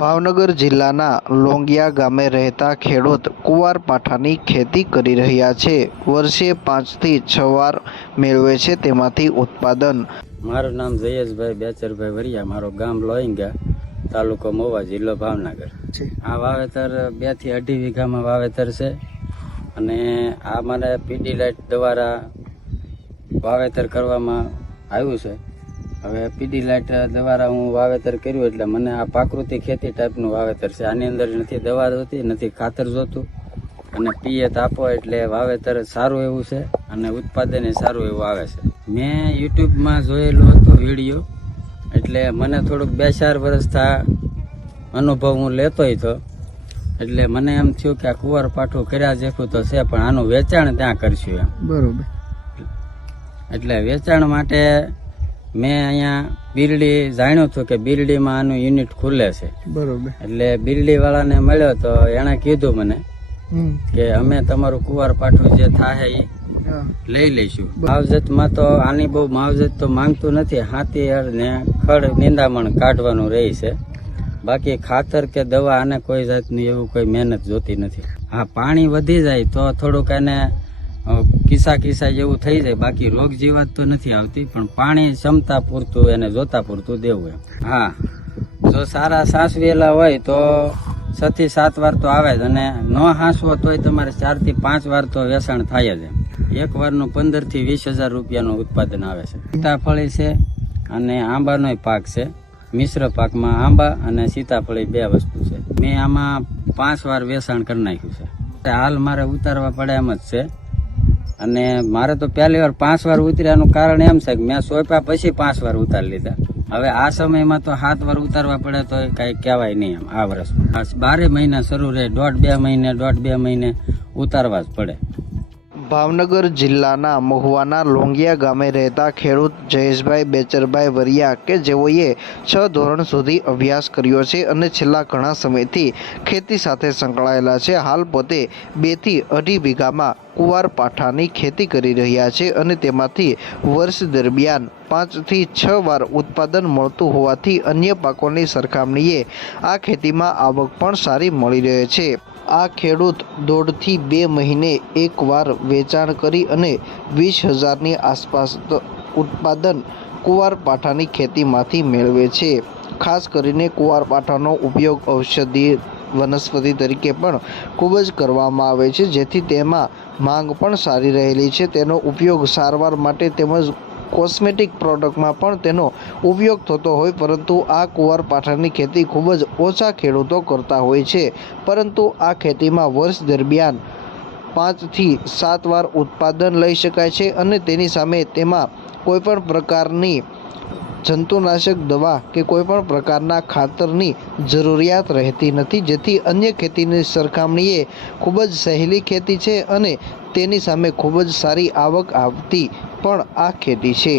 ભાવનગર જિલ્લાના લોંગિયા ગામે રહેતા ખેડૂત કુંવારપાઠાની ખેતી કરી રહ્યા છે. વર્ષે 5 થી 6 વાર મેળવે છે તેમાંથી ઉત્પાદન. મારું નામ જયેશભાઈ બેચરભાઈ વરિયા, મારું ગામ લોંગિયા, તાલુકો મહુવા, જિલ્લો ભાવનગર. આ વાવેતર 2 થી 2.5 વીઘામાં વાવેતર છે અને આ મને પીડીલાઇટ દ્વારા વાવેતર કરવામાં આવ્યું છે. હવે પીડીલાઇટ દ્વારા હું વાવેતર કર્યું એટલે મને આ પ્રાકૃતિક ખેતી ટાઈપનું વાવેતર છે. આની અંદર નથી દવા જોતી, નથી ખાતર જોતું અને પિયત આપો એટલે વાવેતર સારું એવું છે અને ઉત્પાદન સારું એવું આવે છે. મેં યુટ્યુબમાં જોયેલું હતું વિડીયો, એટલે મને થોડુંક 2-4 વર્ષથી અનુભવ હું લેતોય હતો. એટલે મને એમ થયું કે આ કુંવારપાઠું કર્યા જેખું તો છે, પણ આનું વેચાણ ત્યાં કરશું એમ. બરોબર. એટલે વેચાણ માટે મેં અહીંયા બિરડી જાણ્યું હતું કે બિરડીમાં આનું યુનિટ ખુલે છે. બરોબર. એટલે બિરડી વાળાને મળ્યો તો એણે કીધું મને કે અમે તમારું કુંવારપાઠું જે થાય એ લઈ લઈશું. માવજતમાં તો આની બહુ માવજત તો માંગતું નથી, હાથી ને ખડ નિંદામણ કાઢવાનું રહે છે. બાકી ખાતર કે દવા આને કોઈ જાતની એવું કોઈ મહેનત જોતી નથી. હા, પાણી વધી જાય તો થોડુંક એને કિસ્સા જેવું થઈ જાય, બાકી રોગ જીવાત તો નથી આવતી, પણ પાણી ક્ષમતા પૂરતું એને જોતા પૂરતું દેવું એમ. હા, જો સારા સાસવેલા હોય તો 6 થી 7 વાર તો આવે જ, અને ન હાંસવો તોય તમારે 4 થી 5 વાર તો વેચાણ થાય જ એમ. એક વારનું 15 થી 20 હજાર રૂપિયાનું ઉત્પાદન આવે છે. સીતાફળી છે અને આંબાનો પાક છે. મિશ્ર પાકમાં આંબા અને સીતાફળી 2 વસ્તુ છે. મેં આમાં 5 વાર વેચાણ કરી નાખ્યું છે. હાલ મારે ઉતારવા પડે એમ જ છે, અને મારે તો પહેલી વાર 5 વાર ઉતર્યાનું કારણ એમ છે કે મેં સોંપ્યા પછી 5 વાર ઉતારી લીધા. હવે આ સમયમાં તો 7 વાર ઉતારવા પડે તો કઈ કહેવાય નહીં એમ. આ વર્ષ 12 મહિના શરૂ રહે, 1.5 મહિને ઉતારવા જ પડે. ભાવનગર જિલ્લાના મહુવાના લોંગિયા ગામે રહેતા ખેડૂત જયેશભાઈ બેચરભાઈ વરિયા કે જેઓએ 6 ધોરણ સુધી અભ્યાસ કર્યો છે અને છેલ્લા ઘણા સમયથી ખેતી સાથે સંકળાયેલા છે. હાલ પોતે 2 થી 2.5 વીઘામાં કુંવારપાઠાની ખેતી કરી રહ્યા છે અને તેમાંથી વર્ષ દરમિયાન 5 થી 6 વાર ઉત્પાદન મળતું હોવાથી અન્ય પાકોની સરખામણીએ આ ખેતીમાં આવક પણ સારી મળી રહે છે. આ ખેડૂત 1.5 થી 2 મહિને એકવાર વેચાણ કરી અને 20,000ની આસપાસ ઉત્પાદન કુંવારપાઠાની ખેતીમાંથી મેળવે છે. ખાસ કરીને કુંવારપાઠાનો ઉપયોગ ઔષધીય વનસ્પતિ તરીકે પણ ખૂબ જ કરવામાં આવે છે, જેથી તેમાં માંગ પણ સારી રહેલી છે. તેનો ઉપયોગ સારવાર માટે તેમજ કોસ્મેટિક પ્રોડક્ટમાં પણ તેનો ઉપયોગ થતો હોય, પરંતુ આ કુંવારપાઠાની ખેતી ખૂબ જ ઓછા ખેડૂતો કરતા હોય છે. પરંતુ આ ખેતીમાં વર્ષ દરમિયાન 5 થી 7 વાર ઉત્પાદન લઈ શકાય છે અને તેની સામે તેમાં કોઈપણ પ્રકારની જંતુનાશક દવા કે કોઈપણ પ્રકારના ખાતરની જરૂરિયાત રહેતી નથી, જેથી અન્ય ખેતીની સરખામણીએ ખૂબ જ સહેલી ખેતી છે અને તેની સામે ખૂબ જ સારી આવક આવતી પણ આ ખેતી છે.